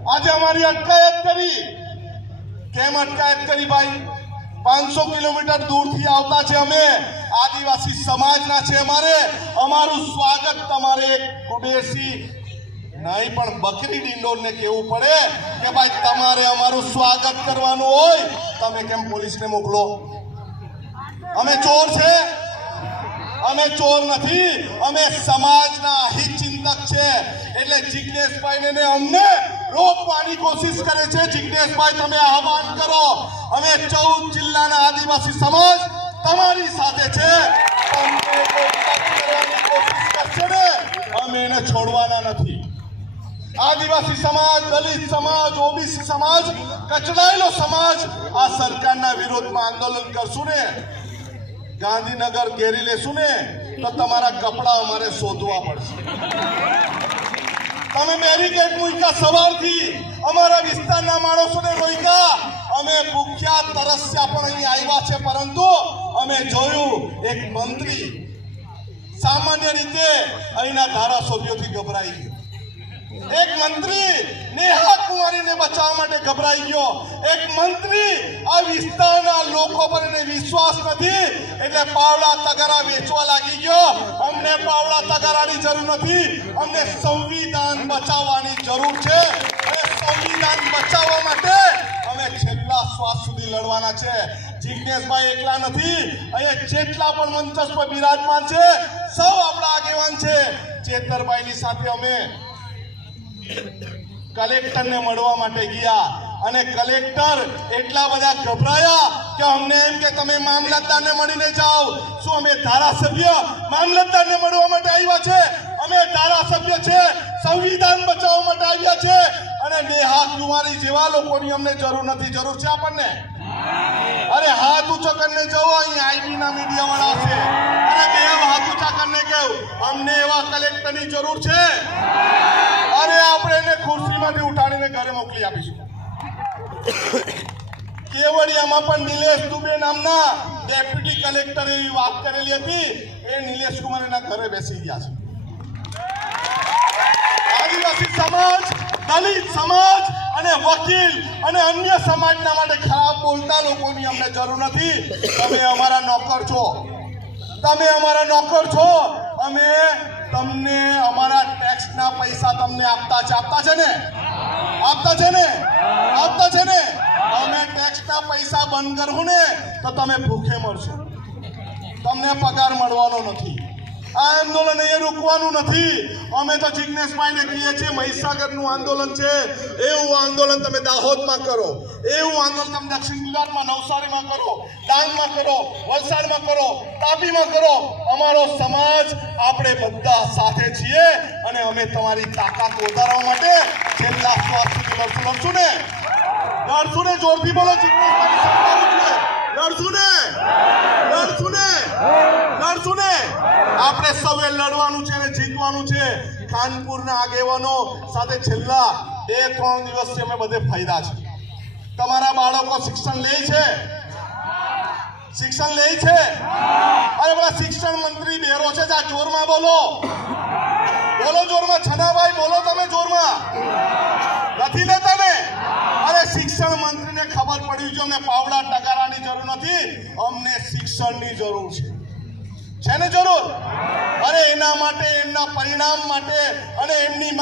आज हमारी अटकायत करी केम अटकायत करी भाई 500 किलोमीटर दूर थी आवता छे अमे आदिवासी समाजना छे अमारे अमारू स्वागत तमारे कुबेसी नहीं पण बकरी ડીંડોર ने केवू पड़े के भाई तमारे अमारू स्वागत करवानुं होय तमे केम पोलीस ने मोकलो अमे चोर छे अमे चोर नहीं अमे समाजना हित चिंतक छे એટલે જિગ્નેશભાઈ ને અમને રોકવાની કોશિશ કરે છે જિગ્નેશભાઈ તમે આહવાન કરો અમે 14 જિલ્લાના આદિવાસી સમાજ તમારી સાથે છે તમને કોઈ કરવાની કોશિશ કરશે ને અમે એને છોડવાના નથી आदिवासी समाज दलित समाज ओबीसी समाज कचड़ायेलो समाज आ सरकारना विरोधमां आंदोलन करशुं ने गांधीनगर घेरी लेशुं ने तो तमारा कपड़ा अमारे शोधवा पड़शे तमे बेरिकेड मूक्या सवारथी अमारा विस्तारना माणसोने रोक्या अमे भूख्या तरस्या पण અહીં આવ્યા છે परंतु अमे जोयुं एक मंत्री सामान्य रीते અહીંના ધારાસભ્યોથી ગભરાઈ ગયો एक मंत्री नेहा कुमारी ने बचाव माटे घबराई गयो एक मंत्री आ विस्तारना लोको पर ने विश्वास नहीं એટલે પાવડા તગારા વેચવા લાગી ગયો અમને પાવડા તગારાની જરૂર નથી અમને સંવિધાન બચાવવાની જરૂર છે અને સંવિધાન બચાવવા માટે અમે છેલ્લા શ્વાસ સુધી લડવાના છે જિગ્નેશભાઈ એકલા નથી અહીંયા જેટલા પણ મંચસ પર બિરાજમાન છે સૌ આપણા આગેવાન છે ચેતરભાઈની સાથે અમે कलेक्टर ने मळवा माटे गया अने कलेक्टर एटला बधा गभराया के हमने एम के तमे मामलतदार ने मळीने जाओ शुं अमे धारासभ्य मामलतदार ने मळवा माटे आव्या छे अमे धारासभ्य छे संविधान बचाववा माटे आव्या छे अने नेहा कुमारी जेवा लोकोनी अमने जरूर नथी जरूर छे आपणने अरे हाथ ऊंचो करने जाओ अहीं आईबी ना मीडिया वाला छे अरे केम हाथ ऊंचा करने के हमने एवा कलेक्टर नी जरूर छे अरे आपणे ने खुर्सी मांथी उठाડીને ઘરે મોકલી આપીશું કેવડિયામાં પણ નિલેશ દુબે નામના ડેપ્યુટી કલેક્ટર એવી વાત કરેલી હતી એ નિલેશ કુમારના ઘરે બેસી ગયા છે આદિવાસી સમાજ દલિત સમાજ અને વકીલ અને અન્ય સમાજના માટે ખરાબ બોલતા લોકોની અમને જરૂર નથી તમે અમારા નોકર છો અમે તમને અમારા ટેક્સના પૈસા તમને આપતા છે ને અમે ટેક્સના પૈસા બંધ કરવું ને તો તમે ભૂખે મરશો તમને પગાર મળવાનો નથી આ આંદોલન એ રોકવાનું નથી અમે તો જિગ્નેશભાઈને કહીએ છીએ મહીસાગરનું આંદોલન છે એવું આંદોલન તમે દાહોદમાં કરો એવું આંદોલન તમે દક્ષિણ ગુજરાતમાં નવસારીમાં કરો ડાંગમાં કરો વલસાડમાં કરો તાપીમાં કરો અમારો સમાજ આપણે બધા સાથે છીએ અને અમે તમારી તાકાત વધારવા માટે છેલ્લા શ્વાસ સુધી લડશું ને જોરથી બોલો જિગ્નેશભાઈ લડશું ને આપણે સૌએ લડવાનું છે અને જીતવાનું છે કાનપુરના આગેવાનો સાથે છેલ્લા 2-3 દિવસથી અમે બધે ફાયદા છે તમારા બાળકો શિક્ષણ લે છે અરે પેલા શિક્ષણ મંત્રી બેરો છે જા જોરમાં બોલો જોરમાં છનાભાઈ બોલો તમે જોરમાં નથી લેતા ને અરે શિક્ષણ મંત્રીને ખબર પડી છે અમને પાવડા ટકારાની જરૂર નથી અમને શિક્ષણની જરૂર છે ને જરૂર અરે એના માટે એમના પરિણામ માટે અને એમની